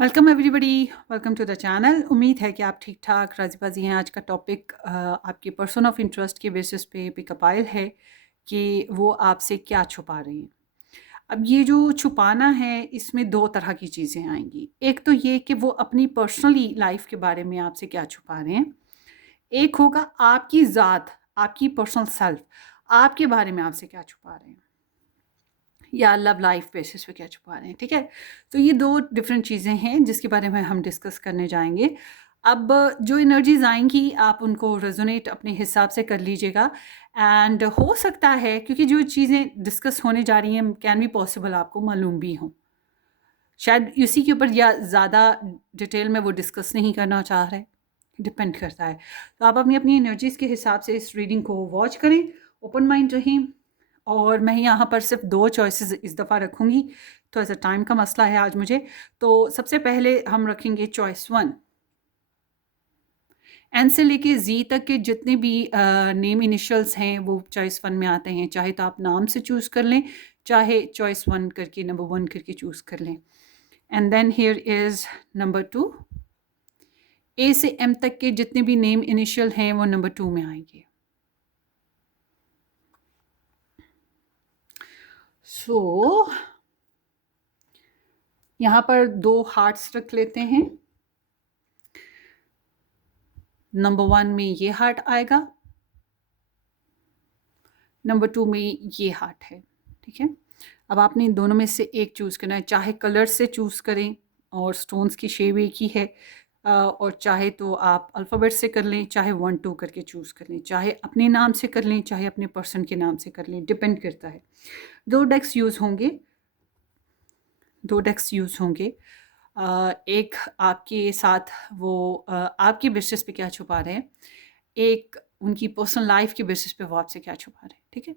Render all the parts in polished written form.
Welcome everybody, welcome to the channel. उम्मीद है कि आप ठीक ठाक राजी बाजी हैं। आज का टॉपिक आपके पर्सन ऑफ इंटरेस्ट के बेसिस पे पिकअप आयल है कि वो आपसे क्या छुपा रहे हैं। अब ये जो छुपाना है इसमें दो तरह की चीज़ें आएंगी। एक तो ये कि वो अपनी पर्सनली लाइफ के बारे में आपसे क्या छुपा रहे हैं। एक होगा आपकी ज़ात, आपकी पर्सनल सेल्फ, आपके बारे में आपसे क्या छुपा रहे हैं, या लव लाइफ बेसिस पे क्या छुपा रहे हैं। ठीक है, तो ये दो डिफरेंट चीज़ें हैं जिसके बारे में हम डिस्कस करने जाएंगे। अब जो एनर्जीज आएंगी आप उनको रेजोनेट अपने हिसाब से कर लीजिएगा। एंड हो सकता है क्योंकि जो चीज़ें डिस्कस होने जा रही हैं कैन बी पॉसिबल आपको मालूम भी हो, शायद इसी के ऊपर या ज़्यादा डिटेल में वो डिस्कस नहीं करना चाह रहे। डिपेंड करता है। तो आप अपनी अपनी एनर्जीज के हिसाब से इस रीडिंग को वॉच करें, ओपन माइंड रहें। और मैं यहाँ पर सिर्फ दो चॉइसेस इस दफ़ा रखूँगी, थोड़ा सा टाइम का मसला है आज मुझे। तो सबसे पहले हम रखेंगे चॉइस 1। एन से लेके जी तक के जितने भी नेम इनिशियल्स हैं वो चॉइस 1 में आते हैं। चाहे तो आप नाम से चूज़ कर लें, चाहे चॉइस 1 करके नंबर 1 करके चूज़ कर लें। And then here is number 2। A से एम तक के जितने भी नेम इनिशियल हैं वो नंबर 2 में आएंगे। सो यहाँ पर 2 हार्ट्स रख लेते हैं। नंबर 1 में ये हार्ट आएगा, नंबर 2 में ये हार्ट है। ठीक है, अब आपने इन दोनों में से एक चूज़ करना है। चाहे कलर से चूज़ करें और स्टोन्स की शेप एक ही है, और चाहे तो आप अल्फ़ाबेट से कर लें, चाहे 1 2 करके चूज़ कर लें, चाहे अपने नाम से कर लें, चाहे अपने पर्सन के नाम से कर लें, डिपेंड करता है। 2 डेक्स यूज़ होंगे, 2 डेक्स यूज़ होंगे। एक आपके साथ वो आपके बेसिस पे क्या छुपा रहे हैं, एक उनकी पर्सनल लाइफ के बेसिस पे वो आपसे क्या छुपा रहे हैं। ठीक है,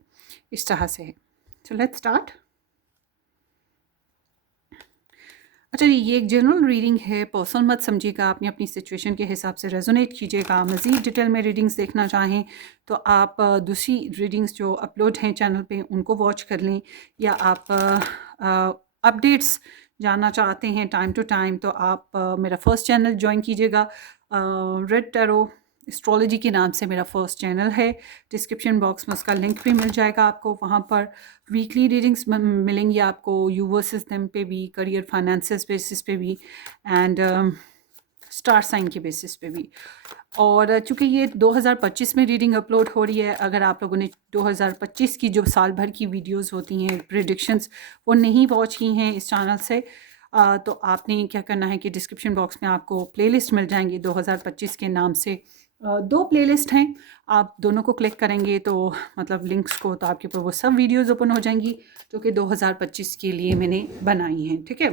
इस तरह से है। So let's start. अच्छा जी, ये एक जनरल रीडिंग है, पर्सनल मत समझिएगा, आपने अपनी सिचुएशन के हिसाब से रेजोनेट कीजिएगा। मज़ीद डिटेल में रीडिंग्स देखना चाहें तो आप दूसरी रीडिंग्स जो अपलोड हैं चैनल पे उनको वॉच कर लें, या आप अपडेट्स जानना चाहते हैं टाइम टू टाइम तो आप मेरा फर्स्ट चैनल ज्वाइन कीजिएगा। रेड टैरो एस्ट्रोलॉजी के नाम से मेरा फर्स्ट चैनल है। डिस्क्रिप्शन बॉक्स में उसका लिंक भी मिल जाएगा आपको। वहाँ पर वीकली रीडिंग्स मिलेंगी आपको, यू वर्सेस देम पे भी, करियर फाइनेंसेस बेसिस पे भी, एंड स्टार साइन के बेसिस पे भी। और चूँकि ये 2025 में रीडिंग अपलोड हो रही है, अगर आप लोगों ने 2025 की जो साल भर की वीडियोस होती हैं प्रेडिक्शंस वो नहीं वॉच की हैं इस चैनल से, तो आपने क्या करना है कि डिस्क्रिप्शन बॉक्स में आपको प्लेलिस्ट मिल जाएंगी 2025 के नाम से। 2 प्लेलिस्ट हैं, आप दोनों को क्लिक करेंगे तो मतलब लिंक्स को, तो आपके ऊपर वो सब वीडियोस ओपन हो जाएंगी जो कि 2025 के लिए मैंने बनाई हैं। ठीक है,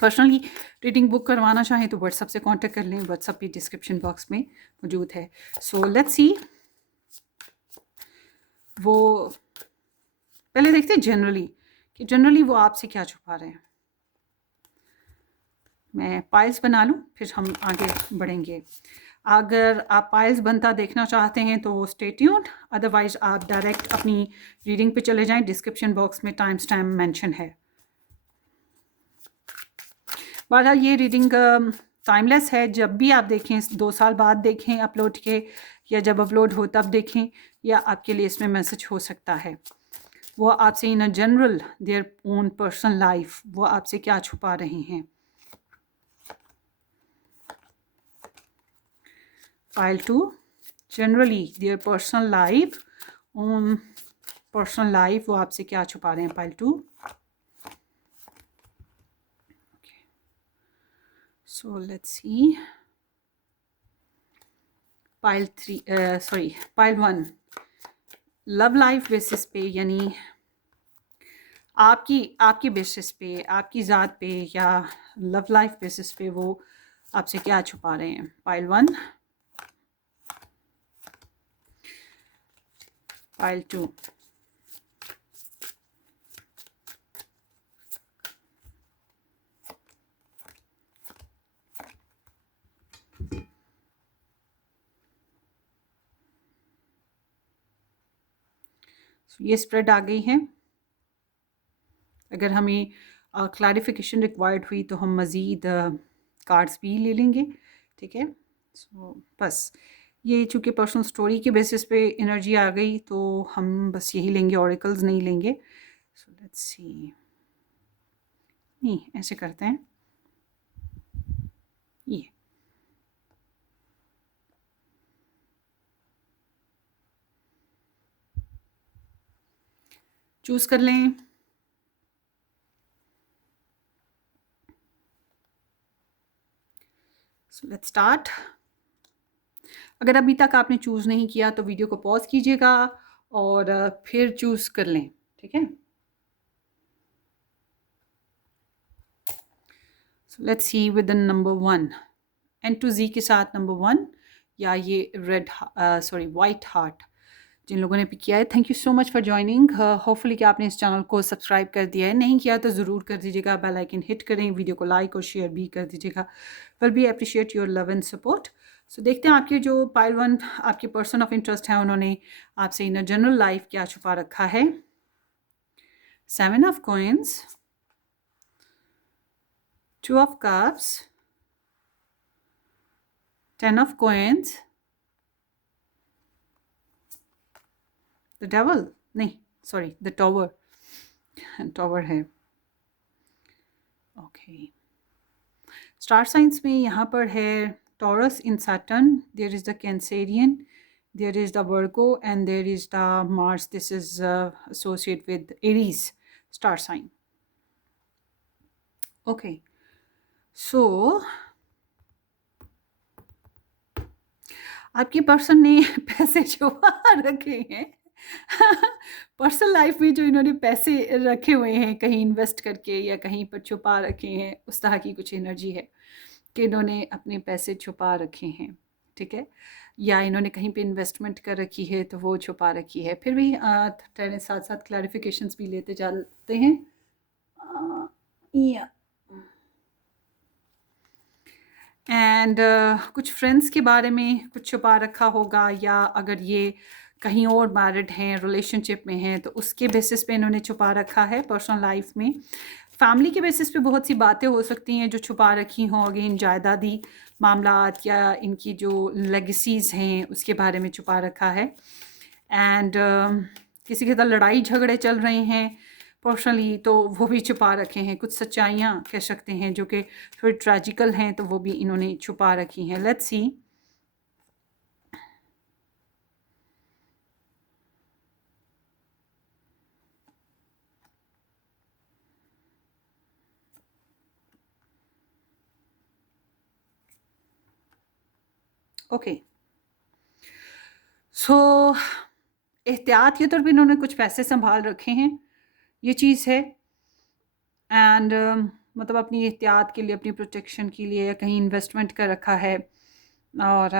पर्सनली रीडिंग बुक करवाना चाहें तो व्हाट्सअप से कांटेक्ट कर लें, व्हाट्सअप भी डिस्क्रिप्शन बॉक्स में मौजूद है। सो लेट्स सी, वो पहले देखते हैं जनरली कि जनरली वो आपसे क्या छुपा रहे हैं। मैं पाइल्स बना लूँ फिर हम आगे बढ़ेंगे। अगर आप पाइल्स बनता देखना चाहते हैं तो स्टे ट्यून्ड, अदरवाइज आप डायरेक्ट अपनी रीडिंग पे चले जाएं, डिस्क्रिप्शन बॉक्स में टाइम स्टैम्प मेंशन है। बहरहाल ये रीडिंग टाइमलेस है, जब भी आप देखें, 2 साल बाद देखें अपलोड के, या जब अपलोड हो तब देखें, या आपके लिए इसमें मैसेज हो सकता है। वो आपसे in a general their own personal life वो आपसे क्या छुपा रहे हैं। Pile 2, generally their personal life, own personal life वो आपसे क्या छुपा रहे हैं। Pile 2। So let's see, pile 3, sorry pile 1, love life basis पे, यानी आपकी आपकी बेसिस पे, आपकी ज़ात पे, या लव लाइफ बेसिस पे वो आपसे क्या छुपा रहे हैं। Pile 1, pile 2। ये स्प्रेड आ गई है। अगर हमें क्लैरिफिकेशन रिक्वायर्ड हुई तो हम मज़ीद कार्ड्स भी ले लेंगे, ठीक है। सो बस ये चूँकि पर्सनल स्टोरी के बेसिस पे एनर्जी आ गई तो हम बस यही लेंगे, ऑरिकल्स नहीं लेंगे। सो लेट्स सी, नहीं ऐसे करते हैं, ये चूज़ कर लें। So let's start. अगर अभी तक आपने चूज़ नहीं किया तो वीडियो को पॉज कीजिएगा और फिर चूज़ कर लें, ठीक है। सो let's C with the number 1, N to Z के साथ नंबर 1 या ये रेड सॉरी वाइट हार्ट जिन लोगों ने पिक किया है, thank you so much for joining. Hopefully कि आपने इस चैनल को सब्सक्राइब कर दिया है, नहीं किया तो ज़रूर कर दीजिएगा, बेल आइकन हिट करें, वीडियो को लाइक और शेयर भी कर दीजिएगा। Will be appreciate your love and support. So देखते हैं आपके जो पाइल 1 आपके पर्सन ऑफ इंटरेस्ट है, उन्होंने आपसे इन जनरल लाइफ क्या छुपा रखा है। 7 of coins, 2 of cups, 10 of coins, the devil, नहीं सॉरी द टॉवर, टॉवर है, ओके। स्टार साइंस में यहाँ पर है Taurus in Saturn, there is the Cancerian, there is the Virgo and there is the Mars, this is associate with Aries star sign, okay. So आपके person ने पैसे छुपा रखे हैं पर्सनल लाइफ में जो इन्होंने पैसे रखे हुए हैं कहीं इन्वेस्ट करके या कहीं पर छुपा रखे हैं, उस तरह की कुछ एनर्जी है कि इन्होंने अपने पैसे छुपा रखे हैं, ठीक है, या इन्होंने कहीं पे इन्वेस्टमेंट कर रखी है तो वो छुपा रखी है। फिर भी ठहरे साथ साथ क्लैरिफिकेशंस भी लेते जाते हैं। या एंड कुछ फ्रेंड्स के बारे में कुछ छुपा रखा होगा, या अगर ये कहीं और मैरिड हैं, रिलेशनशिप में हैं, तो उसके बेसिस पे इन्होंने छुपा रखा है पर्सनल लाइफ में। फैमिली के बेसिस पे बहुत सी बातें हो सकती हैं जो छुपा रखी हों, अगेन जायदादी मामलात या इनकी जो लेगेसीज़ हैं उसके बारे में छुपा रखा है। एंड किसी के साथ लड़ाई झगड़े चल रहे हैं पर्सनली तो वो भी छुपा रखे हैं, कुछ सच्चाइयाँ कह सकते हैं जो कि थोड़ी ट्रेजिकल हैं तो वो भी इन्होंने छुपा रखी हैं। Let's see, okay. सो एहतियात के तौर पे इन्होंने कुछ पैसे संभाल रखे हैं, ये चीज़ है। एंड मतलब अपनी एहतियात के लिए, अपनी प्रोटेक्शन के लिए या कहीं इन्वेस्टमेंट कर रखा है, और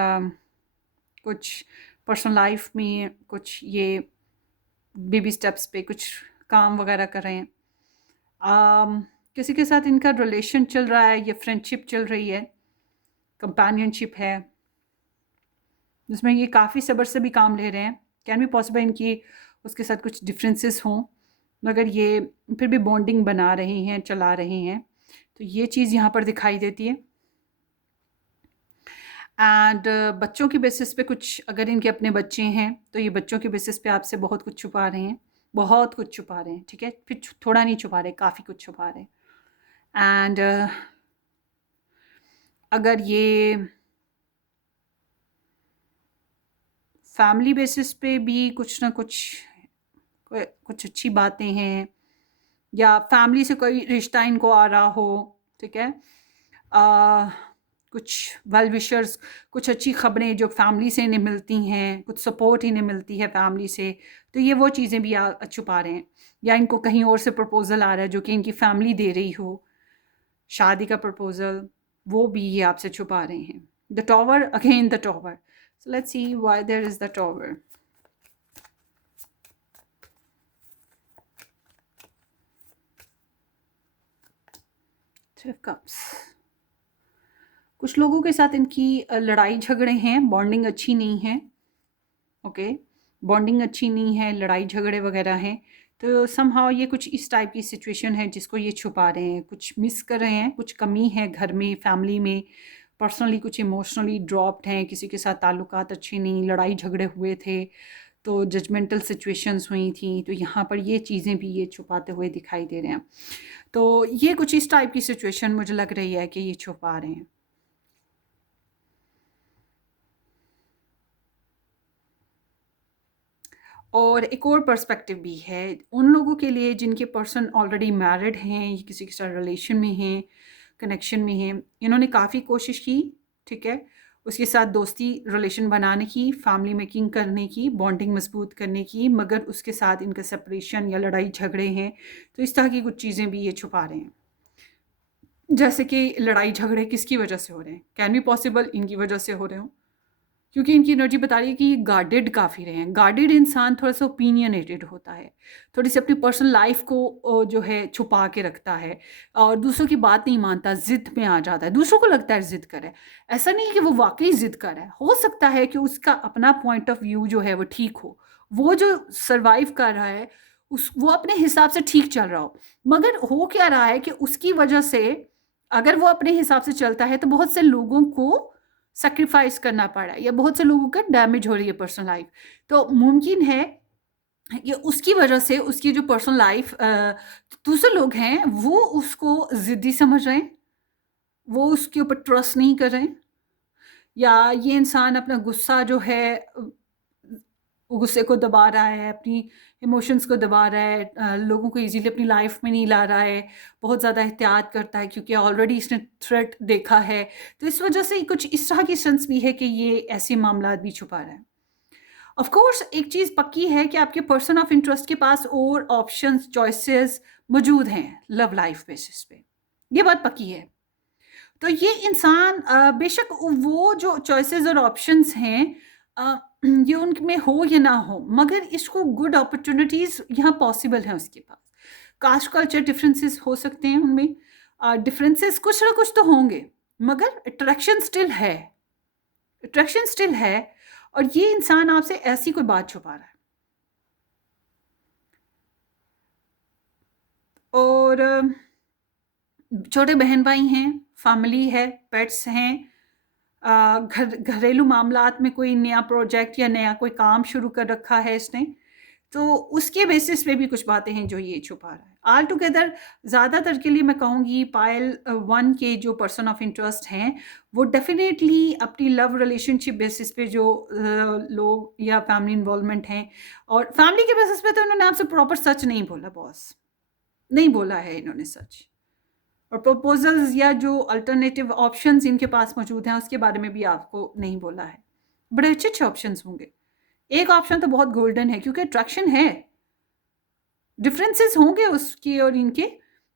कुछ पर्सनल लाइफ में कुछ ये बेबी स्टेप्स पे कुछ काम वगैरह कर रहे हैं। किसी के साथ इनका रिलेशन चल रहा है या फ्रेंडशिप चल रही है, कंपेनियनशिप है, जिसमें ये काफ़ी सब्र से भी काम ले रहे हैं। कैन बी पॉसिबल इनकी उसके साथ कुछ डिफरेंसेस हों, मगर ये फिर भी बॉन्डिंग बना रहे हैं, चला रहे हैं, तो ये चीज़ यहाँ पर दिखाई देती है। एंड बच्चों के बेसिस पे कुछ, अगर इनके अपने बच्चे हैं तो ये बच्चों के बेसिस पे आपसे बहुत कुछ छुपा रहे हैं, बहुत कुछ छुपा रहे हैं, ठीक है। फिर थोड़ा नहीं छुपा रहे, काफ़ी कुछ छुपा रहे हैं। एंड अगर ये फैमिली बेसिस पे भी कुछ ना कुछ अच्छी बातें हैं, या फैमिली से कोई रिश्ता इनको आ रहा हो, ठीक है, कुछ वेल विशर्स, कुछ अच्छी ख़बरें जो फैमिली से इन्हें मिलती हैं, कुछ सपोर्ट इन्हें मिलती है फैमिली से, तो ये वो चीज़ें भी छुपा रहे हैं। या इनको कहीं और से प्रपोज़ल आ रहा है जो कि इनकी फैमिली दे रही हो, शादी का प्रपोज़ल, वो भी ये आपसे छुपा रहे हैं। The tower, again the tower. So let's see why there is the tower. Three of cups, कुछ लोगों के साथ इनकी लड़ाई झगड़े हैं, बॉन्डिंग अच्छी नहीं है, ओके, बॉन्डिंग अच्छी नहीं है, लड़ाई झगड़े वगैरह हैं, तो समहाउ ये कुछ इस टाइप की सिचुएशन है जिसको ये छुपा रहे हैं, कुछ मिस कर रहे हैं, कुछ कमी है घर में, फैमिली में, पर्सनली कुछ इमोशनली ड्रॉप्ड हैं, किसी के साथ ताल्लुकात अच्छे नहीं, लड़ाई झगड़े हुए थे, तो जजमेंटल सिचुएशंस हुई थी, तो यहाँ पर ये चीज़ें भी ये छुपाते हुए दिखाई दे रहे हैं। तो ये कुछ इस टाइप की सिचुएशन मुझे लग रही है कि ये छुपा रहे हैं। और एक और पर्सपेक्टिव भी है उन लोगों के लिए जिनके पर्सन ऑलरेडी मैरिड हैं, या किसी के साथ रिलेशन में हैं, कनेक्शन में हैं। इन्होंने काफ़ी कोशिश की, ठीक है, उसके साथ दोस्ती रिलेशन बनाने की, फैमिली मेकिंग करने की, बॉन्डिंग मजबूत करने की, मगर उसके साथ इनका सेपरेशन या लड़ाई झगड़े हैं। तो इस तरह की कुछ चीज़ें भी ये छुपा रहे हैं। जैसे कि लड़ाई झगड़े किसकी वजह से हो रहे हैं, कैन बी पॉसिबल इनकी वजह से हो रहे हो, क्योंकि इनकी एनर्जी बता रही है कि ये गार्डेड काफ़ी रहे हैं। गार्डेड इंसान थोड़ा सा ओपिनियनेटेड होता है, थोड़ी सी अपनी पर्सनल लाइफ को जो है छुपा के रखता है, और दूसरों की बात नहीं मानता, ज़िद में आ जाता है। दूसरों को लगता है ज़िद करे, ऐसा नहीं कि वो वाकई ज़िद कर रहा है। हो सकता है कि उसका अपना पॉइंट ऑफ व्यू जो है वो ठीक हो, वो जो सर्वाइव कर रहा है वो अपने हिसाब से ठीक चल रहा हो, मगर हो क्या रहा है कि उसकी वजह से अगर वो अपने हिसाब से चलता है तो बहुत से लोगों को सैक्रिफाइस करना पड़ा है, या बहुत से लोगों का डैमेज हो रही है पर्सनल लाइफ। तो मुमकिन है कि उसकी वजह से उसकी जो पर्सनल लाइफ दूसरे लोग हैं वो उसको ज़िद्दी समझ रहे हैं, वो उसके ऊपर ट्रस्ट नहीं कर रहे हैं, या ये इंसान अपना गुस्सा जो है गुस्से को दबा रहा है, अपनी इमोशंस को दबा रहा है, लोगों को इजीली अपनी लाइफ में नहीं ला रहा है, बहुत ज़्यादा एहतियात करता है क्योंकि ऑलरेडी इसने थ्रेट देखा है। तो इस वजह से कुछ इस तरह की सेंस भी है कि ये ऐसे मामला भी छुपा रहा है। ऑफ कोर्स एक चीज़ पक्की है कि आपके पर्सन ऑफ इंटरेस्ट के पास और ऑप्शंस, चॉइसेस मौजूद हैं लव लाइफ बेसिस पे, ये बात पक्की है। तो ये इंसान बेशक वो जो चॉइसेस और ऑप्शंस हैं ये उनमें हो या ना हो, मगर इसको गुड अपॉर्चुनिटीज़ यहाँ पॉसिबल है उसके पास। कास्ट कल्चर डिफरेंसेस हो सकते हैं उनमें, डिफरेंसेस कुछ ना कुछ तो होंगे, मगर अट्रैक्शन स्टिल है, अट्रैक्शन स्टिल है। और ये इंसान आपसे ऐसी कोई बात छुपा रहा है। और छोटे बहन भाई हैं, फैमिली है, पेट्स हैं, घरेलू मामलात में कोई नया प्रोजेक्ट या नया कोई काम शुरू कर रखा है इसने, तो उसके बेसिस पे भी कुछ बातें हैं जो ये छुपा रहा है। ऑल टुगेदर ज़्यादातर के लिए मैं कहूँगी पायल वन के जो पर्सन ऑफ इंटरेस्ट हैं वो डेफिनेटली अपनी लव रिलेशनशिप बेसिस पे जो लोग या फैमिली इन्वॉल्वमेंट हैं, और फैमिली के बेसिस पे तो इन्होंने आपसे प्रॉपर सच नहीं बोला, बॉस नहीं बोला है इन्होंने सच। और प्रपोजल्स या जो अल्टरनेटिव ऑप्शंस इनके पास मौजूद हैं उसके बारे में भी आपको नहीं बोला है। बड़े अच्छे अच्छे ऑप्शंस होंगे। एक ऑप्शन तो बहुत गोल्डन है क्योंकि अट्रैक्शन है, डिफरेंसेस होंगे उसकी और इनके,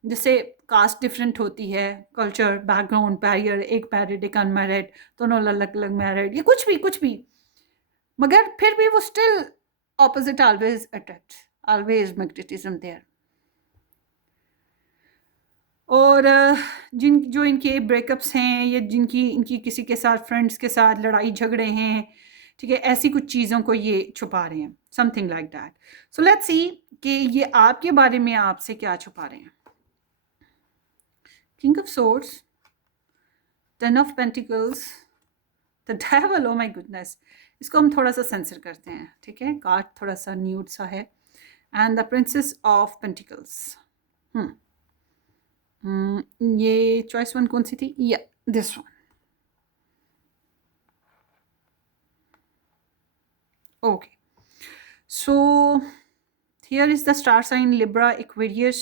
जैसे कास्ट डिफरेंट होती है, कल्चर, बैकग्राउंड, बैरियर, एक मैरिड एक अनमैरिड, दोनों अलग अलग मैरिड, या कुछ भी, मगर फिर भी वो still opposite always attract, always magnetism there. और जो इनके ब्रेकअप्स हैं, या जिनकी इनकी किसी के साथ, फ्रेंड्स के साथ लड़ाई झगड़े हैं, ठीक है, ऐसी कुछ चीज़ों को ये छुपा रहे हैं, something like that. So let's सी कि ये आपके बारे में आपसे क्या छुपा रहे हैं। King of swords, ten of pentacles, the devil, oh my goodness, इसको हम थोड़ा सा सेंसर करते हैं, ठीक है, कार्ड थोड़ा सा न्यूड सा है, and the princess of pentacles. ये चॉइस वन कौन सी थी? या this one. Okay, so here is the star sign Libra, Aquarius,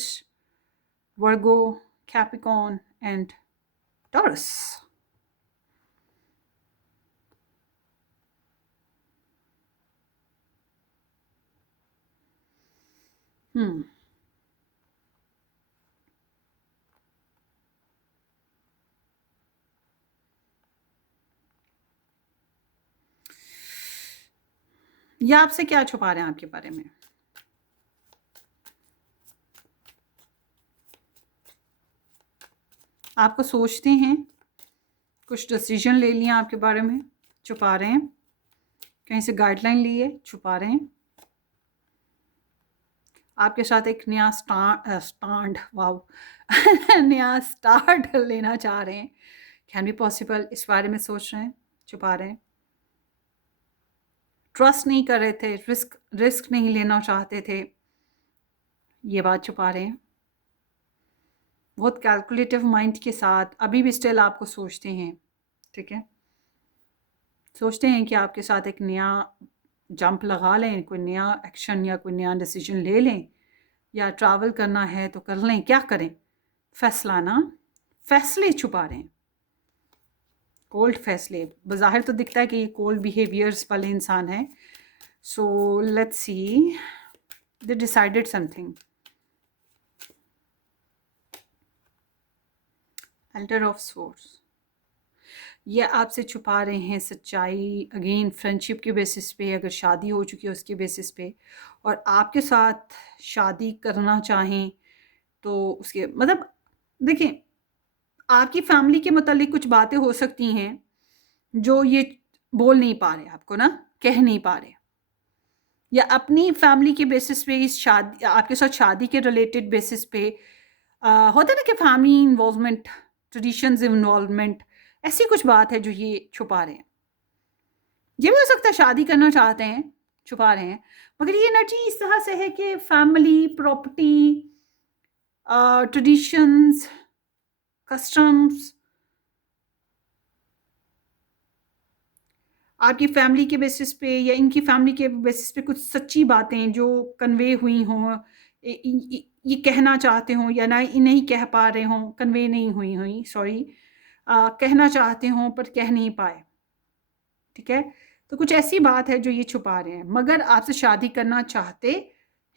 Virgo, Capricorn and Taurus. ये आपसे क्या छुपा रहे हैं आपके बारे में? आपको सोचते हैं, कुछ डिसीजन ले लिया आपके बारे में, छुपा रहे हैं, कहीं से गाइडलाइन ली है, छुपा रहे हैं, आपके साथ एक नया स्टांड वाओ नया स्टार्ट लेना चाह रहे हैं। कैन बी पॉसिबल, इस बारे में सोच रहे हैं, छुपा रहे हैं। ट्रस्ट नहीं कर रहे थे, रिस्क नहीं लेना चाहते थे, ये बात छुपा रहे हैं। बहुत कैलकुलेटिव माइंड के साथ अभी भी स्टिल आपको सोचते हैं, ठीक है। सोचते हैं कि आपके साथ एक नया जंप लगा लें, कोई नया एक्शन या कोई नया डिसीजन ले लें, या ट्रैवल करना है तो कर लें, क्या करें, फैसला ना, फैसले छुपा रहे हैं, कोल्ड फैसले। बज़ाहिर तो दिखता है कि ये कोल्ड बिहेवियर्स वाले इंसान हैं। सो let's C, they decided something. Elder of source, ये आपसे छुपा रहे हैं सच्चाई, अगेन फ्रेंडशिप के बेसिस पे, अगर शादी हो चुकी है उसके बेसिस पे, और आपके साथ शादी करना चाहें तो उसके मतलब देखिए, आपकी फैमिली के मतलब कुछ बातें हो सकती हैं जो ये बोल नहीं पा रहे आपको ना, कह नहीं पा रहे, या अपनी फैमिली के बेसिस पे इस शादी, आपके साथ शादी के रिलेटेड बेसिस पे होता है ना कि फैमिली इन्वॉल्वमेंट, ट्रेडिशंस इन्वॉल्वमेंट, ऐसी कुछ बात है जो ये छुपा रहे हैं। ये भी हो सकता है शादी करना चाहते हैं, छुपा रहे हैं, मगर ये एनर्जी इस तरह से है कि फैमिली, प्रॉपर्टी, ट्रेडिशंस, कस्टम्स, आपकी फैमिली के बेसिस पे या इनकी फैमिली के बेसिस पे कुछ सच्ची बातें जो कन्वे हुई हों, ये कहना चाहते हों या ना नहीं कह पा रहे हों, कन्वे नहीं हुई सॉरी, कहना चाहते हों पर कह नहीं पाए, ठीक है। तो कुछ ऐसी बात है जो ये छुपा रहे हैं, मगर आपसे शादी करना चाहते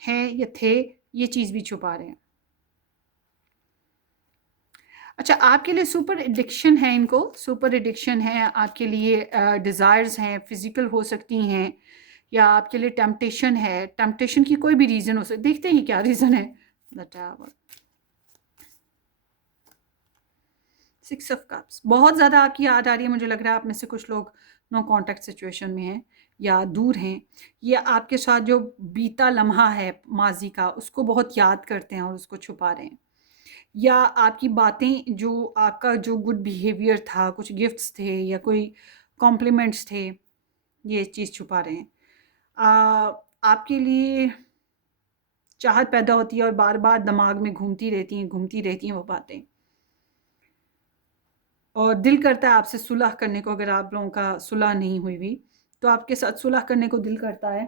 हैं या थे, ये चीज़ भी छुपा रहे हैं। अच्छा, आपके लिए सुपर एडिक्शन है, इनको सुपर एडिक्शन है आपके लिए, डिज़ायर्स हैं, फिज़िकल हो सकती हैं, या आपके लिए टेम्पटेशन है, टेम्पटेशन की कोई भी रीज़न हो सकती, देखते हैं क्या रीज़न है। द टावर, 6 ऑफ कप्स, बहुत ज़्यादा आपकी याद आ रही है, मुझे लग रहा है आप में से कुछ लोग नो कॉन्टैक्ट सिचुएशन में हैं या दूर हैं, या आपके साथ जो बीता लम्हा है माजी का उसको बहुत याद करते हैं और उसको छुपा रहे हैं, या आपकी बातें, जो आपका जो गुड बिहेवियर था, कुछ गिफ्ट्स थे या कोई कॉम्प्लीमेंट्स थे, ये चीज़ छुपा रहे हैं। आपके लिए चाहत पैदा होती है और बार बार दिमाग में घूमती रहती हैं वो बातें, और दिल करता है आपसे सुलह करने को, अगर आप लोगों का सुलह नहीं हुई तो आपके साथ सुलह करने को दिल करता है।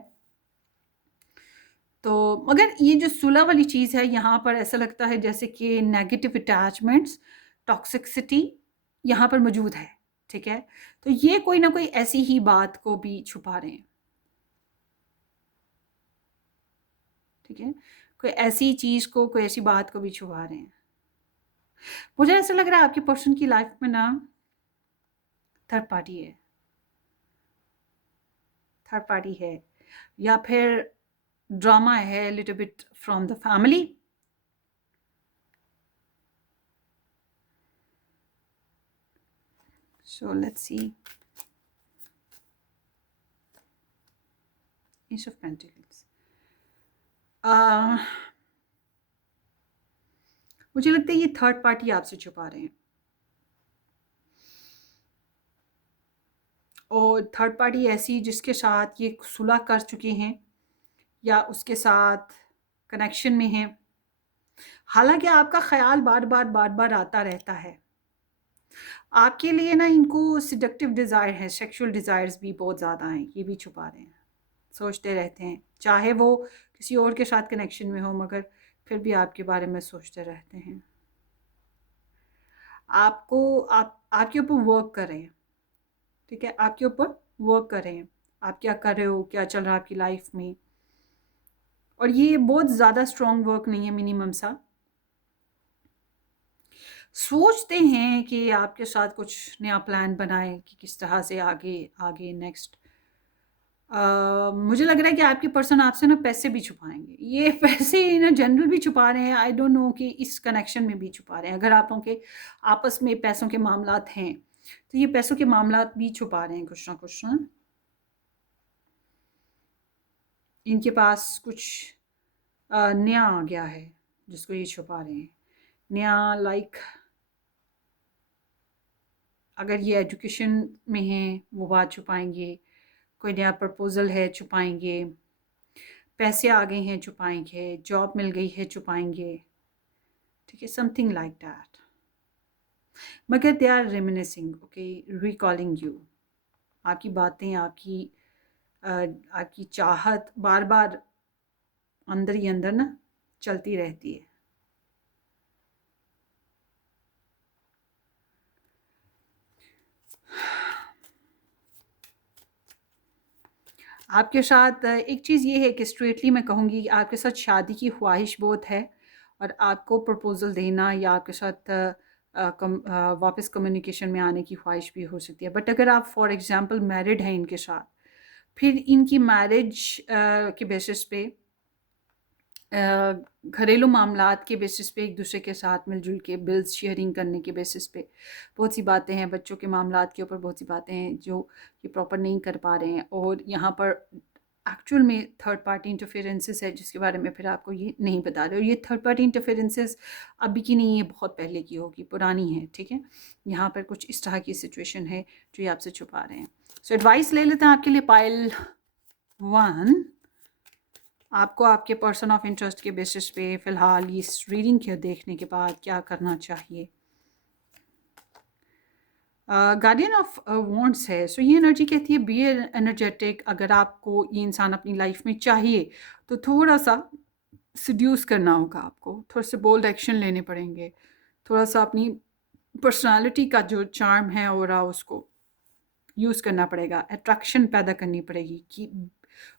तो मगर ये जो सुलह वाली चीज़ है, यहाँ पर ऐसा लगता है जैसे कि नेगेटिव अटैचमेंट्स, टॉक्सिसिटी यहाँ पर मौजूद है, ठीक है। तो ये कोई ना कोई ऐसी ही बात को भी छुपा रहे हैं, ठीक है, कोई ऐसी चीज़ को, कोई ऐसी बात को भी छुपा रहे हैं। मुझे ऐसा लग रहा है आपके पर्सन की लाइफ में ना थर्ड पार्टी है, थर्ड पार्टी है, या फिर ड्रामा है little bit from the family. So let's see. Ace of Pentacles. मुझे लगता है ये थर्ड पार्टी आपसे छुपा रहे हैं, और थर्ड पार्टी ऐसी जिसके साथ ये सुलह कर चुके हैं या उसके साथ कनेक्शन में हैं। हालांकि आपका ख्याल बार बार आता रहता है, आपके लिए ना इनको सिडक्टिव डिज़ायर है, सेक्सुअल डिज़ायर्स भी बहुत ज़्यादा हैं, ये भी छुपा रहे हैं, सोचते रहते हैं, चाहे वो किसी और के साथ कनेक्शन में हो मगर फिर भी आपके बारे में सोचते रहते हैं। आपके ऊपर वर्क कर रहे हैं, ठीक है, आपके ऊपर वर्क कर रहे हैं, आप क्या कर रहे हो, क्या चल रहा है आपकी लाइफ में, और ये बहुत ज़्यादा स्ट्रॉन्ग वर्क नहीं है, मिनिमम सा। सोचते हैं कि आपके साथ कुछ नया प्लान बनाएं कि किस तरह से आगे आगे नेक्स्ट। मुझे लग रहा है कि आपके पर्सन आपसे ना पैसे भी छुपाएंगे, ये पैसे ना जनरल भी छुपा रहे हैं, आई डोंट नो कि इस कनेक्शन में भी छुपा रहे हैं। अगर आप लोगों के आपस में पैसों के मामलात हैं तो ये पैसों के मामलात भी छुपा रहे हैं कुछ ना कुछ इनके पास कुछ नया आ गया है जिसको ये छुपा रहे हैं। नया लाइक अगर ये एजुकेशन में है वो बात छुपाएंगे, कोई नया प्रपोज़ल है छुपाएंगे, पैसे आ गए हैं छुपाएंगे, जॉब मिल गई है छुपाएंगे, ठीक है, समथिंग लाइक दैट। मगर they are reminiscing, okay, recalling you. आपकी बातें, आपकी चाहत बार बार अंदर ही अंदर ना चलती रहती है। आपके साथ एक चीज़ ये है कि स्ट्रेटली मैं कहूँगी कि आपके साथ शादी की ख्वाहिश बहुत है और आपको प्रपोज़ल देना या आपके साथ वापस कम्युनिकेशन में आने की ख्वाहिश भी हो सकती है। बट अगर आप फॉर एग्ज़ाम्पल मैरिड हैं इनके साथ, फिर इनकी मैरिज के बेसिस पे, घरेलू मामलात के बेसिस पे एक दूसरे के साथ मिलजुल के बिल्स शेयरिंग करने के बेसिस पे बहुत सी बातें हैं, बच्चों के मामलात के ऊपर बहुत सी बातें हैं जो ये प्रॉपर नहीं कर पा रहे हैं। और यहाँ पर एक्चुअल में थर्ड पार्टी इंटरफेरेंसेस है जिसके बारे में फिर आपको ये नहीं बता रहे। और ये थर्ड पार्टी इंटरफेरेंसेस अभी की नहीं है, बहुत पहले की होगी, पुरानी है, ठीक है। यहाँ पर कुछ इस तरह की सिचुएशन है जो ये आपसे छुपा रहे हैं। सो एडवाइस ले लेते हैं आपके लिए पाइल 1। आपको आपके पर्सन ऑफ इंटरेस्ट के बेसिस पे फ़िलहाल इस रीडिंग के देखने के बाद क्या करना चाहिए। गार्डियन ऑफ वॉन्ड्स है। सो ये एनर्जी कहती है बी एनर्जेटिक। अगर आपको ये इंसान अपनी लाइफ में चाहिए तो थोड़ा सा सड्यूस करना होगा, आपको थोड़े से बोल्ड एक्शन लेने पड़ेंगे, थोड़ा सा अपनी पर्सनालिटी का जो चार्म है और उसको यूज़ करना पड़ेगा, अट्रैक्शन पैदा करनी पड़ेगी कि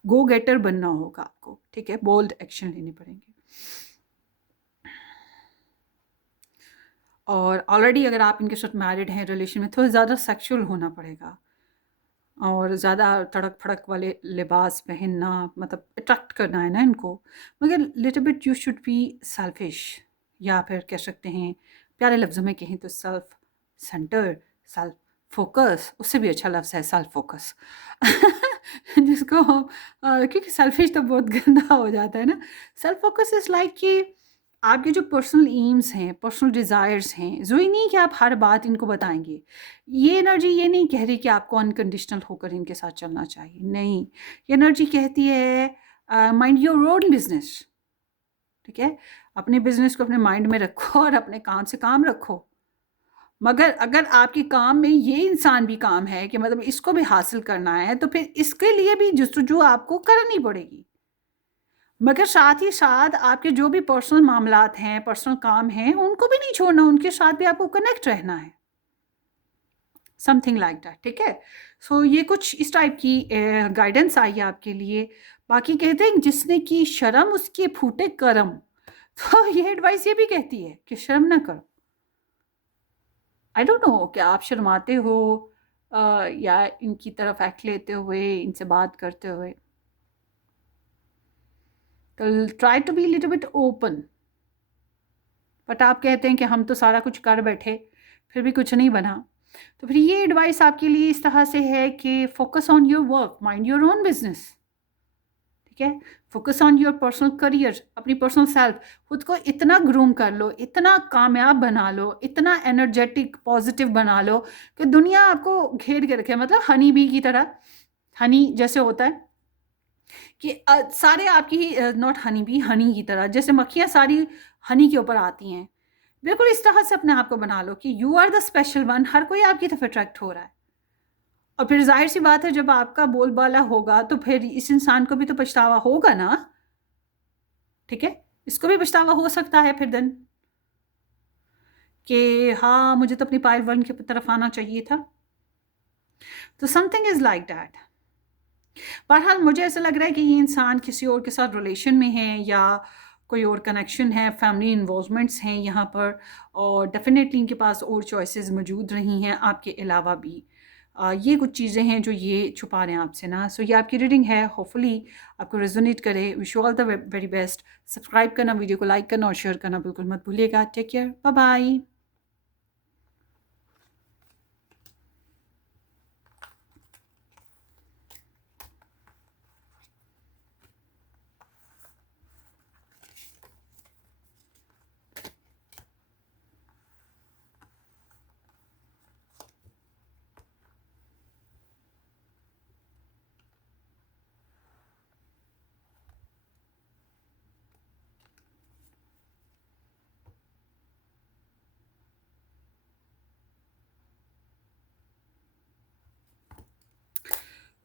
गो गेटर बनना होगा आपको, ठीक है, बोल्ड एक्शन लेने पड़ेंगे। और ऑलरेडी अगर आप इनके साथ मैरिड हैं, रिलेशन में, थोड़ा ज़्यादा सेक्सुअल होना पड़ेगा और ज़्यादा तड़क फड़क वाले लिबास पहनना, मतलब अट्रैक्ट करना है ना इनको। मगर little bit you should be selfish, या फिर कह सकते हैं प्यारे लफ्ज़ों में कहें तो सेल्फ सेंटर, सेल्फ फोकस, उससे भी अच्छा लफ्ज़ है सेल्फ फोकस जिसको क्योंकि सेल्फिश तो बहुत गंदा हो जाता है ना। सेल्फ फोकस इज़ लाइक कि आपके जो पर्सनल एम्स हैं, पर्सनल डिज़ायर्स हैं, ज़रूरी नहीं कि आप हर बात इनको बताएंगे। ये एनर्जी ये नहीं कह रही कि आपको अनकंडीशनल होकर इनके साथ चलना चाहिए, नहीं। ये एनर्जी कहती है माइंड योर ओन बिजनेस, ठीक है, अपने बिजनेस को अपने माइंड में रखो और अपने काम से काम रखो। मगर अगर आपके काम में ये इंसान भी काम है कि मतलब इसको भी हासिल करना है, तो फिर इसके लिए भी जस्तुजू आपको करनी पड़ेगी। मगर साथ ही साथ आपके जो भी पर्सनल मामलात हैं, पर्सनल काम हैं, उनको भी नहीं छोड़ना, उनके साथ भी आपको कनेक्ट रहना है, समथिंग लाइक दैट, ठीक है। सो ये कुछ इस टाइप की गाइडेंस आई है आपके लिए। बाकी कहते हैं जिसने की शर्म उसके फूटे करम, तो ये एडवाइस ये भी कहती है कि शर्म ना करो। आई डोंट नो क्या आप शर्माते हो या इनकी तरफ एक्ट लेते हुए, इनसे बात करते हुए, तो try to be little bit open. But आप कहते हैं कि हम तो सारा कुछ कर बैठे फिर भी कुछ नहीं बना। तो फिर ये एडवाइस आपके लिए इस तरह से है कि focus on your work, mind your own business, ठीक है। Focus on your personal career, अपनी पर्सनल सेल्फ, खुद को इतना ग्रूम कर लो, इतना कामयाब बना लो, इतना एनर्जेटिक पॉजिटिव बना लो कि दुनिया आपको घेर के रखे। मतलब हनी बी की तरह, हनी जैसे होता है कि सारे आपकी, नॉट हनी बी, हनी की तरह जैसे मक्खियाँ सारी हनी के ऊपर आती हैं, बिल्कुल इस तरह से अपने आप को बना लो कि you are the special one, हर कोई आपकी तरफ अट्रैक्ट हो रहा है। और फिर जाहिर सी बात है जब आपका बोलबाला होगा तो फिर इस इंसान को भी तो पछतावा होगा ना, ठीक है, इसको भी पछतावा हो सकता है फिर दिन कि हाँ मुझे तो अपनी पाइल वन की तरफ आना चाहिए था। तो समथिंग इज लाइक दैट। बहरहाल मुझे ऐसा लग रहा है कि ये इंसान किसी और के साथ रिलेशन में है या कोई और कनेक्शन है, फैमिली इन्वॉल्वमेंट्स हैं यहाँ पर, और डेफिनेटली इनके पास और चॉइसेस मौजूद रही हैं आपके अलावा भी। ये कुछ चीज़ें हैं जो ये छुपा रहे हैं आपसे ना। सो ये आपकी रीडिंग है, होपफुली आपको रेजोनेट करे। Wish you all the very best. Subscribe करना, वीडियो को लाइक करना और शेयर करना बिल्कुल मत भूलिएगा। Take care, bye bye.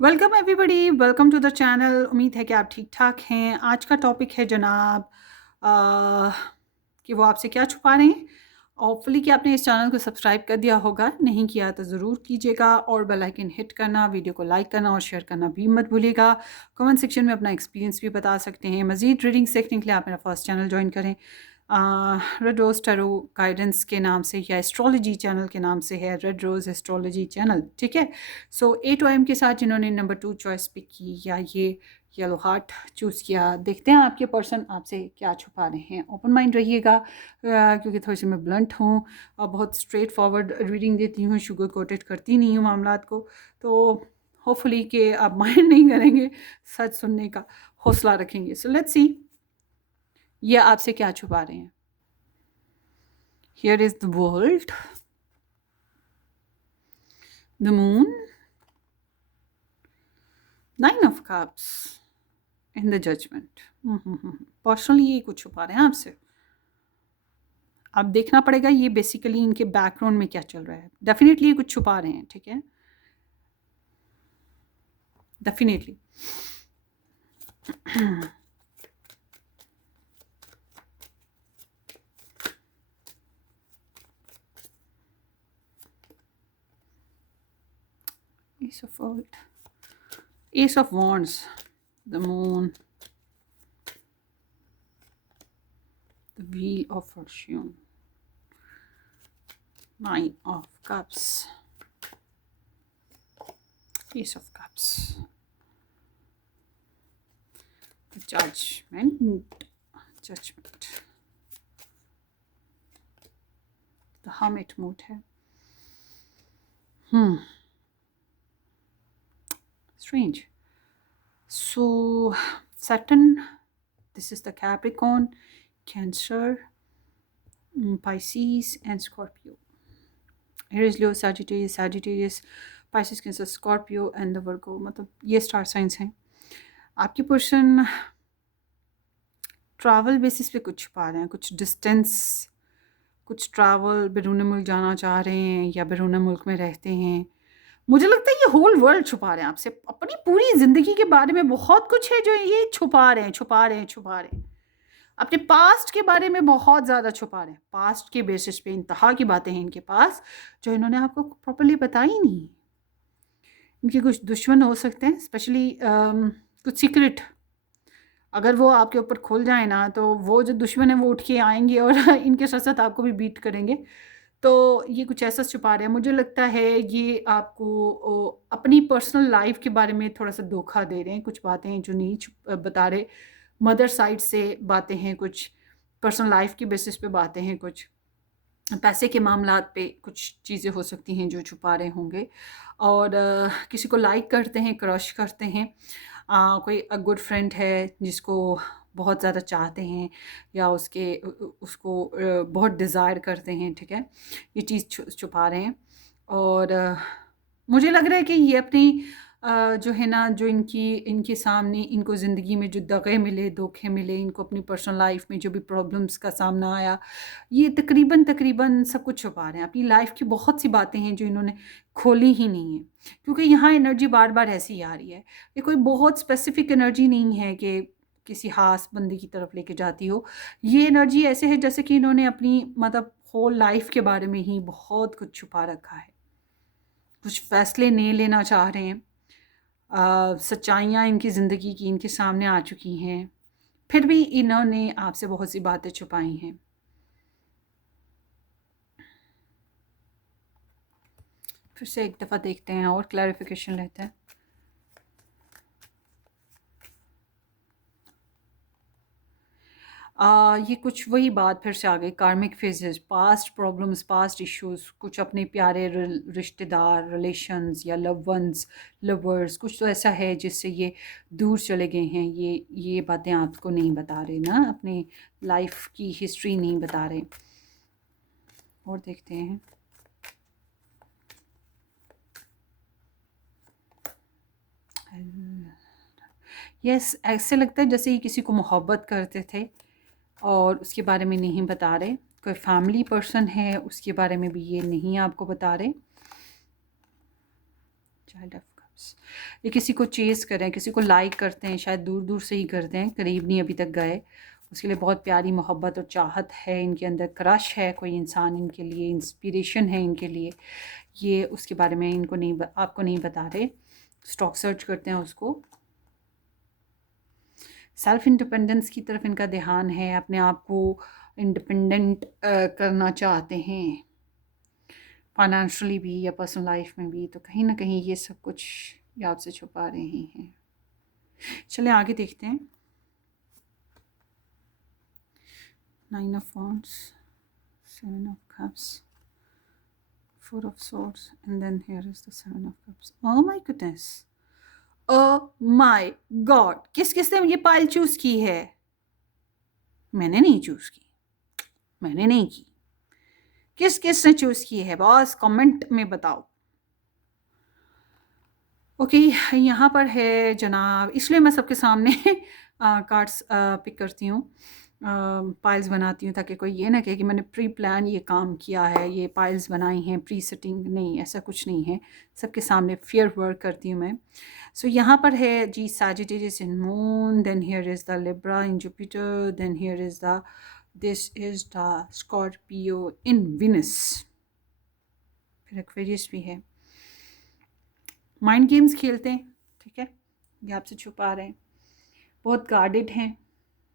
Welcome everybody, welcome to the channel. उम्मीद है कि आप ठीक ठाक हैं। आज का टॉपिक है जनाब अ, कि वो आपसे क्या छुपा रहे हैं। होपफुली कि आपने इस चैनल को सब्सक्राइब कर दिया होगा, नहीं किया तो ज़रूर कीजिएगा और बेल आइकन हिट करना, वीडियो को लाइक करना और शेयर करना भी मत भूलिएगा। कमेंट सेक्शन में अपना एक्सपीरियंस भी बता सकते हैं। मज़ीद रीडिंग सीखने के लिए आप मेरा फर्स्ट चैनल ज्वाइन करें, रेड रोज़ टैरो गाइडेंस के नाम से, या एस्ट्रोलॉजी चैनल के नाम से है, रेड रोज़ एस्ट्रोलॉजी चैनल, ठीक है। सो 8 AM के साथ जिन्होंने नंबर 2 चॉइस पिक की या ये येलो हार्ट चूज़ किया, देखते हैं आपके पर्सन आपसे क्या छुपा रहे हैं। ओपन माइंड रहिएगा, क्योंकि थोड़ी सी मैं ब्लंट हूँ और बहुत स्ट्रेट फॉरवर्ड रीडिंग देती हूँ, शुगर कोटेड करती नहीं हूँ मामलात को। तो होपफुली कि आप माइंड नहीं करेंगे, सच सुनने का हौसला रखेंगे। सो लेट्स सी ये आपसे क्या छुपा रहे हैं। Here is the world, the moon, 9 of cups in the judgement. Personally ये कुछ छुपा रहे हैं आपसे। अब देखना पड़ेगा ये बेसिकली इनके बैकग्राउंड में क्या चल रहा है। डेफिनेटली ये कुछ छुपा रहे हैं, ठीक है, definitely. Ace of World, Ace of Wands, the Moon, the Wheel of Fortune, 9 of Cups, Ace of Cups, the Judgment, the Hermit mood है। Strange. So Saturn, this is the Capricorn, Cancer, Pisces and Scorpio. Aries, Leo, Sagittarius, Pisces, Cancer, Scorpio and the Virgo। मतलब ये star signs हैं। आपकी person travel basis पे कुछ छुपा रहे हैं, कुछ डिस्टेंस, कुछ ट्रैवल, बैरून मुल्क जाना चाह रहे हैं या बैरून मुल्क में रहते हैं। मुझे लगता है ये होल वर्ल्ड छुपा रहे हैं आपसे, अपनी पूरी ज़िंदगी के बारे में बहुत कुछ है जो ये छुपा रहे हैं। अपने पास्ट के बारे में बहुत ज़्यादा छुपा रहे हैं। पास्ट के बेसिस पे इंतहा की बातें हैं इनके पास जो इन्होंने आपको प्रॉपर्ली बताई नहीं। इनके कुछ दुश्मन हो सकते हैं, स्पेशली कुछ सीक्रेट अगर वो आपके ऊपर खुल जाए ना, तो वो जो दुश्मन है वो उठ के आएंगे और इनके साथ साथ आपको भी बीट करेंगे। तो ये कुछ ऐसा छुपा रहे हैं। मुझे लगता है ये आपको अपनी पर्सनल लाइफ के बारे में थोड़ा सा धोखा दे रहे हैं। कुछ बातें जो नहीं बता रहे, मदर साइड से बातें हैं, कुछ पर्सनल लाइफ की बेसिस पे बातें हैं, कुछ पैसे के मामलात पे कुछ चीज़ें हो सकती हैं जो छुपा रहे होंगे। और किसी को लाइक करते हैं, क्रश करते हैं। कोई गुड फ्रेंड है जिसको बहुत ज़्यादा चाहते हैं या उसको बहुत डिज़ायर करते हैं, ठीक है। ये चीज़ छुपा रहे हैं। और मुझे लग रहा है कि ये अपनी जो है ना, जो इनके सामने इनको ज़िंदगी में जो दगे मिले, धोखे मिले, इनको अपनी पर्सनल लाइफ में जो भी प्रॉब्लम्स का सामना आया, ये तकरीबन सब कुछ छुपा रहे हैं। अपनी लाइफ की बहुत सी बातें हैं जो इन्होंने खोली ही नहीं है, क्योंकि यहाँ एनर्जी बार बार ऐसी आ रही है। ये कोई बहुत स्पेसिफिक एनर्जी नहीं है कि किसी खास बंदे की तरफ लेके जाती हो। ये एनर्जी ऐसे है जैसे कि इन्होंने अपनी मतलब होल लाइफ के बारे में ही बहुत कुछ छुपा रखा है। कुछ फैसले नहीं लेना चाह रहे हैं। सच्चाइयाँ इनकी ज़िंदगी की इनके सामने आ चुकी हैं, फिर भी इन्होंने आपसे बहुत सी बातें छुपाई हैं। फिर से एक दफ़ा देखते हैं और क्लैरिफिकेशन लेते हैं। ये कुछ वही बात फिर से आ गई, कार्मिक phases, past problems, past issues, कुछ अपने प्यारे रिश्तेदार, रिलेशंस या लव वंस, लवर्स, कुछ तो ऐसा है जिससे ये दूर चले गए हैं। ये बातें आपको नहीं बता रहे ना, अपनी लाइफ की हिस्ट्री नहीं बता रहे। और देखते हैं। यस, ऐसे लगता है जैसे ये किसी को मोहब्बत करते थे और उसके बारे में नहीं बता रहे। कोई फैमिली पर्सन है, उसके बारे में भी ये नहीं आपको बता रहे। चाइल्ड ऑफ कप्स, ये किसी को चेज़ कर रहे हैं, किसी को लाइक करते हैं, शायद दूर-दूर से ही करते हैं, करीब नहीं अभी तक गए। उसके लिए बहुत प्यारी मोहब्बत और चाहत है इनके अंदर, क्रश है कोई इंसान इनके लिए, इंस्पिरेशन है इनके लिए। ये उसके बारे में इनको नहीं आपको नहीं बता रहे। स्टॉक सर्च करते हैं उसको। सेल्फ इंडिपेंडेंस की तरफ इनका ध्यान है, अपने आप को इंडिपेंडेंट करना चाहते हैं, फाइनेंशियली भी या पर्सनल लाइफ में भी। तो कहीं ना कहीं ये सब कुछ ये आपसे छुपा रहे हैं। चलिए आगे देखते हैं। 9 of Wands, 7 of Cups, 4 of Swords, and then here is the 7 of Cups. Oh my goodness! Oh my God! किस किस ने ये पाइल चूज की है? मैंने नहीं चूज की, मैंने नहीं की। किस किस ने चूज की है बॉस? कमेंट में बताओ। ओके यहाँ पर है जनाब, इसलिए मैं सबके सामने कार्ड्स पिक करती हूँ, पाइल्स बनाती हूँ, ताकि कोई ये ना कहे कि मैंने प्री प्लान ये काम किया है, ये पाइल्स बनाई हैं प्री सेटिंग। नहीं, ऐसा कुछ नहीं है, सबके सामने फेयर वर्क करती हूँ मैं। सो यहाँ पर है जी Sagittarius in Moon, then here is the Libra in Jupiter, then here is the this is the Scorpio in Venus, फिर एक्वेरियस भी है। माइंड गेम्स खेलते हैं, ठीक है, ये आपसे छुपा रहे हैं, बहुत गार्डेड हैं,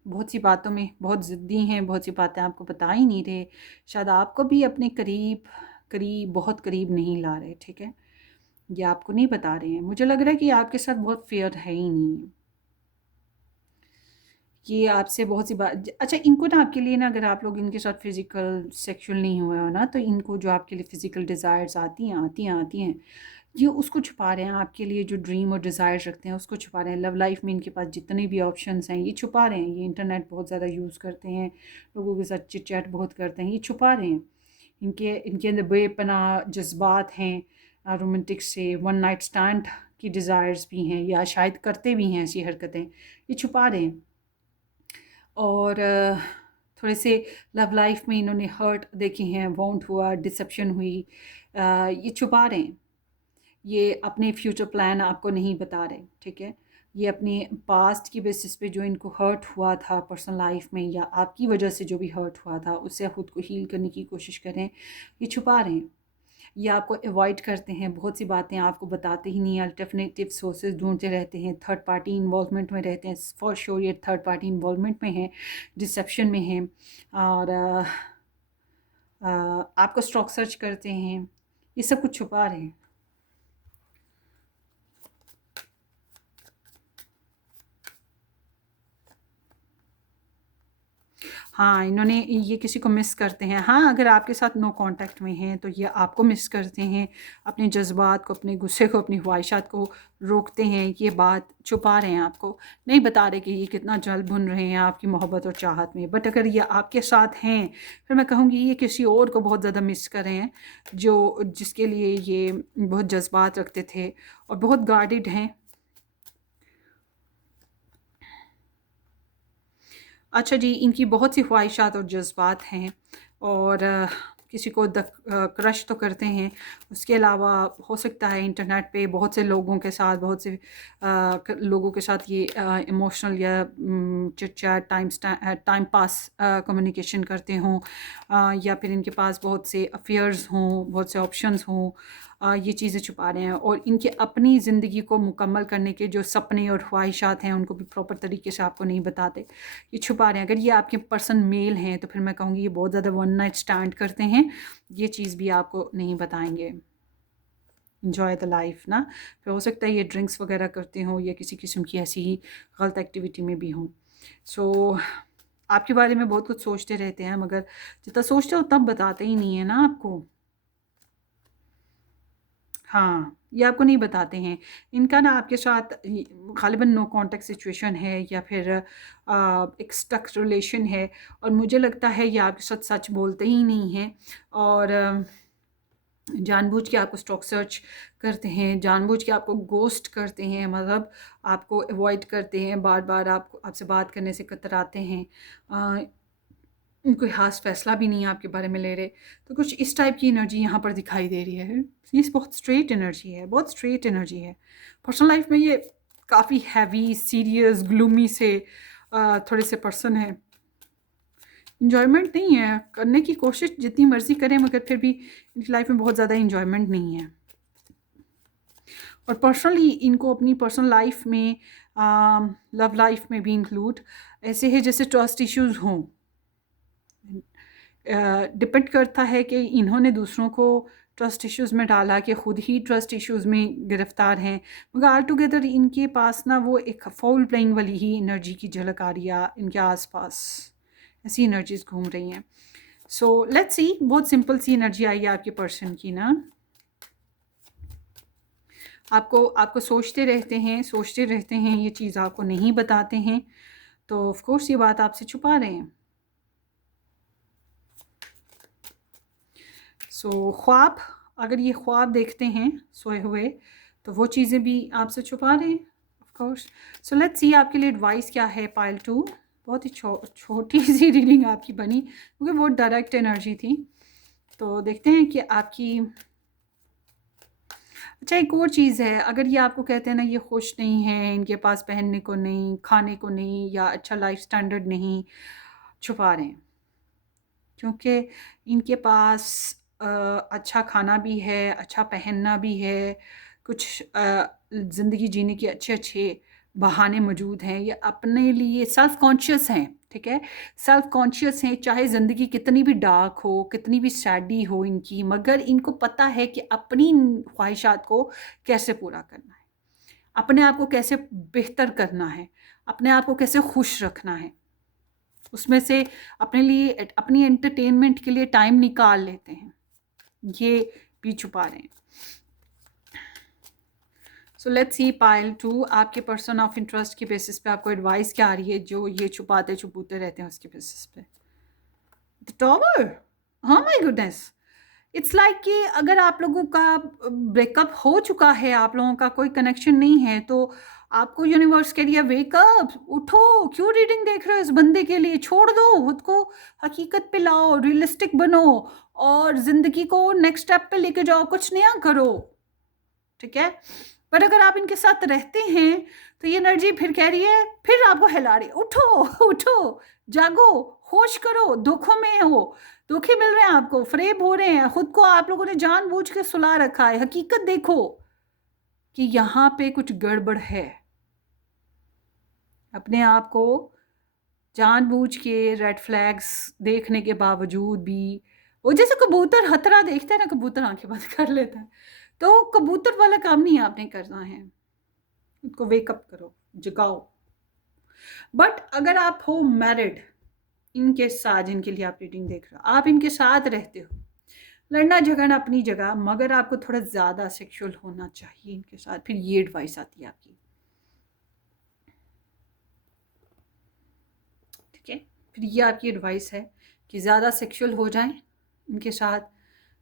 बहुत सी बातों में बहुत ज़िद्दी हैं, बहुत सी बातें आपको बता ही नहीं रहे, शायद आपको भी अपने करीब बहुत करीब नहीं ला रहे, ठीक है, ये आपको नहीं बता रहे हैं। मुझे लग रहा है कि आपके साथ बहुत फेयर है ही नहीं, ये आपसे बहुत सी बात। अच्छा, इनको ना आपके लिए ना, अगर आप लोग इनके साथ फिज़िकल सेक्सुअल नहीं हुए हो ना, तो इनको जो आपके लिए फ़िज़िकल डिज़ायर्स आती हैं, ये उसको छुपा रहे हैं। आपके लिए जो ड्रीम और डिज़ायर रखते हैं उसको छुपा रहे हैं। लव लाइफ में इनके पास जितने भी ऑप्शंस हैं ये छुपा रहे हैं। ये इंटरनेट बहुत ज़्यादा यूज़ करते हैं, लोगों के साथ चिट चैट बहुत करते हैं, ये छुपा रहे हैं। इनके अंदर बेपनाह जज्बात हैं, रोमांटिक से वन नाइट स्टैंड की डिज़ायर्स भी हैं, या शायद करते भी हैं ऐसी हरकतें, ये छुपा रहे हैं। और थोड़े से लव लाइफ में इन्होंने हर्ट देखे हैं, वांट हुआ, डिसेप्शन हुई, ये छुपा रहे हैं। ये अपने फ्यूचर प्लान आपको नहीं बता रहे, ठीक है, ये अपने पास्ट की बेसिस पे जो इनको हर्ट हुआ था पर्सनल लाइफ में, या आपकी वजह से जो भी हर्ट हुआ था, उससे ख़ुद को हील करने की कोशिश करें, ये छुपा रहे हैं। ये आपको अवॉइड करते हैं, बहुत सी बातें आपको बताते ही नहीं, अल्टरनेटिव सोर्सेज ढूंढते रहते हैं, थर्ड पार्टी इन्वॉल्वमेंट में रहते हैं, फॉर श्योर ये थर्ड पार्टी इन्वॉल्वमेंट में है, डिसेप्शन में है, और आपको स्टॉक सर्च करते हैं, ये सब कुछ छुपा रहे हैं। हाँ, इन्होंने ये किसी को मिस करते हैं। हाँ, अगर आपके साथ नो कांटेक्ट में हैं तो ये आपको मिस करते हैं, अपने जज़्बात को, अपने गुस्से को, अपनी ख्वाहिशात को रोकते हैं, ये बात छुपा रहे हैं, आपको नहीं बता रहे कि ये कितना जल भुन रहे हैं आपकी मोहब्बत और चाहत में। बट अगर ये आपके साथ हैं, फिर मैं कहूँगी ये किसी और को बहुत ज़्यादा मिस कर रहे हैं, जिसके लिए ये बहुत जज़्बात रखते थे और बहुत गार्डेड हैं। अच्छा जी, इनकी बहुत सी ख्वाहिशात और जज़्बात हैं, और किसी को क्रश तो करते हैं। उसके अलावा हो सकता है इंटरनेट पे बहुत से लोगों के साथ, बहुत से लोगों के साथ ये इमोशनल या chit chat, time pass communication करते हों, या फिर इनके पास बहुत से अफेयर्स हों, बहुत से ऑप्शंस हों, ये चीज़ें छुपा रहे हैं। और इनके अपनी ज़िंदगी को मुकम्मल करने के जो सपने और ख्वाहिशात हैं उनको भी प्रॉपर तरीके से आपको नहीं बताते, ये छुपा रहे हैं। अगर ये आपके पर्सन मेल हैं तो फिर मैं कहूँगी ये बहुत ज़्यादा वन नाइट स्टैंड करते हैं, ये चीज़ भी आपको नहीं बताएंगे। इन्जॉय द लाइफ ना, फिर हो सकता है ये ड्रिंक्स वगैरह करते हों या किसी किस्म की ऐसी ही गलत एक्टिविटी में भी हों। सो आपके बारे में बहुत कुछ सोचते रहते हैं, मगर जितना सोचते हो तब बताते ही नहीं है ना आपको। हाँ, ये आपको नहीं बताते हैं। इनका ना आपके साथ ग़ालिबन नो कॉन्टैक्ट सिचुएशन है, या फिर एक स्टक रिलेशन है, और मुझे लगता है ये आपके साथ सच बोलते ही नहीं हैं, और जानबूझ के आपको स्टॉक सर्च करते हैं, जानबूझ के आपको गोस्ट करते हैं, मतलब आपको अवॉइड करते हैं, बार बार आपसे बात करने से कतराते हैं। कोई खास फैसला भी नहीं आपके बारे में ले रहे। तो कुछ इस टाइप की एनर्जी यहाँ पर दिखाई दे रही है। ये बहुत स्ट्रेट एनर्जी है, बहुत स्ट्रेट एनर्जी है। पर्सनल लाइफ में ये काफ़ी हैवी, सीरियस, ग्लूमी से थोड़े से पर्सन है। इंजॉयमेंट नहीं है, करने की कोशिश जितनी मर्जी करें मगर फिर भी इनकी लाइफ में बहुत ज़्यादा इंजॉयमेंट नहीं है। और पर्सनली इनको अपनी पर्सनल लाइफ में, लव लाइफ में भी इंक्लूड ऐसे है जैसे ट्रस्ट इश्यूज़ हों। डिपेंड करता है कि इन्होंने दूसरों को ट्रस्ट इश्यूज़ में डाला कि ख़ुद ही ट्रस्ट इश्यूज़ में गिरफ़्तार हैं, मगर आल टुगेदर इनके पास ना वो एक फाउल प्लेइंग वाली ही एनर्जी की झलक आ रही है इनके आसपास। ऐसी एनर्जीज घूम रही हैं। सो लेट्स सी, बहुत सिंपल सी एनर्जी आई है आपके पर्सन की ना। आपको सोचते रहते हैं, ये चीज़ आपको नहीं बताते हैं, तो ऑफ कोर्स ये बात आपसे छुपा रहे हैं। सो ख्वाब, अगर ये ख्वाब देखते हैं सोए हुए, तो वो चीज़ें भी आपसे छुपा रहे हैं ऑफ कोर्स। सो लेट्स सी आपके लिए एडवाइस क्या है पाइल 2। बहुत ही छोटी सी रीडिंग आपकी बनी क्योंकि बहुत डायरेक्ट एनर्जी थी। तो देखते हैं कि आपकी, अच्छा एक और चीज़ है, अगर ये आपको कहते हैं ना ये खुश नहीं है, इनके पास पहनने को नहीं, खाने को नहीं, या अच्छा लाइफ स्टैंडर्ड नहीं, छुपा रहे हैं क्योंकि इनके पास अच्छा खाना भी है, अच्छा पहनना भी है, कुछ ज़िंदगी जीने के अच्छे अच्छे बहाने मौजूद हैं। ये अपने लिए सेल्फ कॉन्शियस हैं, ठीक है, सेल्फ कॉन्शियस हैं। चाहे ज़िंदगी कितनी भी डार्क हो, कितनी भी सैडी हो इनकी, मगर इनको पता है कि अपनी ख्वाहिशात को कैसे पूरा करना है, अपने आप को कैसे बेहतर करना है, अपने आप को कैसे खुश रखना है। उसमें से अपने लिए, अपनी एंटरटेनमेंट के लिए टाइम निकाल लेते हैं। ये भी छुपा रहे हैं। सो लेट्स सी पाइल 2, आपके पर्सन ऑफ इंटरेस्ट के बेसिस पे आपको एडवाइस क्या आ रही है जो ये छुपाते रहते हैं उसके बेसिस पे। द टॉवर, हाँ माय गुडनेस, इट्स लाइक कि अगर आप लोगों का ब्रेकअप हो चुका है, आप लोगों का कोई कनेक्शन नहीं है, तो आपको यूनिवर्स कह रही है वेकअप, उठो, क्यों रीडिंग देख रहे हो इस बंदे के लिए, छोड़ दो, खुद को हकीकत पे लाओ, रियलिस्टिक बनो और ज़िंदगी को नेक्स्ट स्टेप पे लेके जाओ, कुछ नया करो, ठीक है। पर अगर आप इनके साथ रहते हैं तो ये एनर्जी फिर कह रही है, फिर आपको हिला रही है, उठो उठो, जागो, होश करो, दुखों में हो, धोखे मिल रहे हैं आपको, फरेब हो रहे हैं, खुद को आप लोगों ने जानबूझ के सुला रखा है। हकीकत देखो कि यहाँ पे कुछ गड़बड़ है। अपने आप को जानबूझ के रेड फ्लैग्स देखने के बावजूद भी, वो जैसे कबूतर हथरा देखता है ना, कबूतर आंखें बंद कर लेता है, तो कबूतर वाला काम नहीं आपने करना है, उनको वेकअप करो, जगाओ। बट अगर आप हो मैरिड, इनके साथ जिनके लिए आप रीडिंग देख रहे हो, आप इनके साथ रहते हो, लड़ना झगड़ना अपनी जगह, मगर आपको थोड़ा ज़्यादा सेक्सुअल होना चाहिए इनके साथ, फिर ये एडवाइस आती है आपकी, ठीक है। फिर ये आपकी एडवाइस है कि ज़्यादा सेक्सुअल हो जाएं इनके साथ,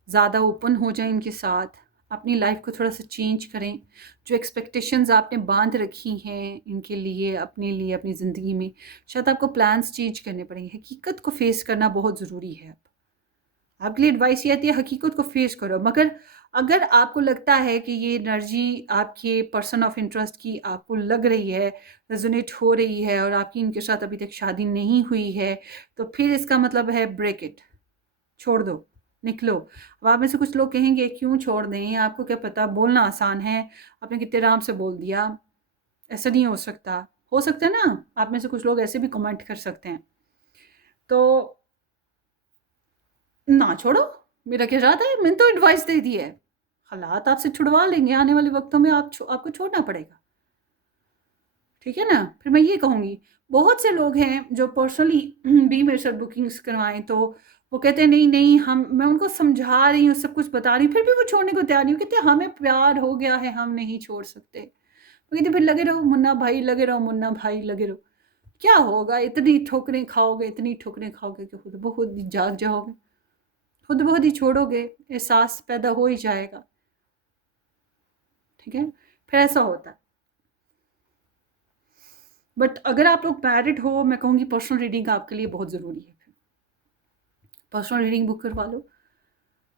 ज़्यादा ओपन हो जाएं इनके साथ, अपनी लाइफ को थोड़ा सा चेंज करें। जो एक्सपेक्टेशंस आपने बांध रखी हैं इनके लिए, अपने लिए, अपनी ज़िंदगी में, शायद आपको प्लान्स चेंज करने पड़ेंगे। हकीकत को फेस करना बहुत ज़रूरी है। अब आपके लिए एडवाइस ये आती है, हकीकत को फेस करो। मगर अगर आपको लगता है कि ये एनर्जी आपके पर्सन ऑफ इंटरेस्ट की आपको लग रही है, रेजोनेट हो रही है, और आपकी इनके साथ अभी तक शादी नहीं हुई है, तो फिर इसका मतलब है ब्रेक इट, छोड़ दो, निकलो। अब आप में से कुछ लोग कहेंगे क्यों छोड़ दें, आपको क्या पता, बोलना आसान है, आपने कितने आराम से बोल दिया, ऐसा नहीं हो सकता है ना। आप में से कुछ लोग ऐसे भी कमेंट कर सकते हैं। तो ना छोड़ो, मेरा क्या इरादा है, मैंने तो एडवाइस दे दी है, हालात आपसे छुड़वा लेंगे, आने वाले वक्तों में आपको छोड़ना पड़ेगा, ठीक है ना। फिर मैं ये कहूँगी, बहुत से लोग हैं जो पर्सनली भी मेरे साथ बुकिंग्स करवाएं, तो वो कहते हैं नहीं नहीं, मैं उनको समझा रही हूँ, सब कुछ बता रही हूँ, फिर भी वो छोड़ने को तैयार नहीं हो, कहते हमें प्यार हो गया है, हम नहीं छोड़ सकते। वो कहते फिर लगे रहो मुन्ना भाई, लगे रहो मुन्ना भाई, लगे रहो। क्या होगा, इतनी ठोकरें खाओगे, इतनी ठोकरें खाओगे कि खुद ब खुद जाग जाओगे, खुद ब खुद ही छोड़ोगे, एहसास पैदा हो ही जाएगा, ठीक है। फिर ऐसा होता है। बट अगर आप लोग मैरिड हो, मैं कहूँगी पर्सनल रीडिंग आपके लिए बहुत ज़रूरी है। पर्सनल रीडिंग बुक करवा लो,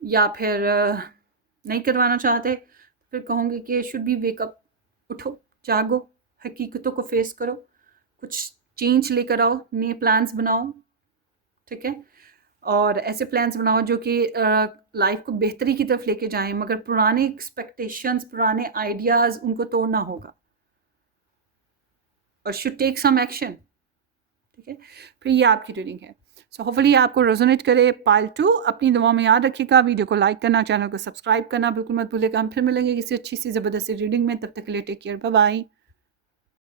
या फिर नहीं करवाना चाहते तो फिर कहूँगी कि शुड बी वेकअप, उठो, जागो, हकीकतों को फेस करो, कुछ चेंज लेकर आओ, नए प्लान्स बनाओ, ठीक है। और ऐसे प्लान्स बनाओ जो कि लाइफ को बेहतरी की तरफ लेके जाएं, मगर पुराने एक्सपेक्टेशंस, पुराने आइडियाज़, उनको तोड़ना होगा और शुड टेक सम एक्शन, ठीक है। फिर ये आपकी रीडिंग है। सो होपफुली आपको रेजोनेट करे। पार्ट 2 अपनी दुआ में याद रखिएगा। वीडियो को लाइक करना, चैनल को सब्सक्राइब करना बिल्कुल मत भूलिएगा। हम फिर मिलेंगे किसी अच्छी सी ज़बरदस्ती रीडिंग में। तब तक के लिए टेक केयर, बाय बाय।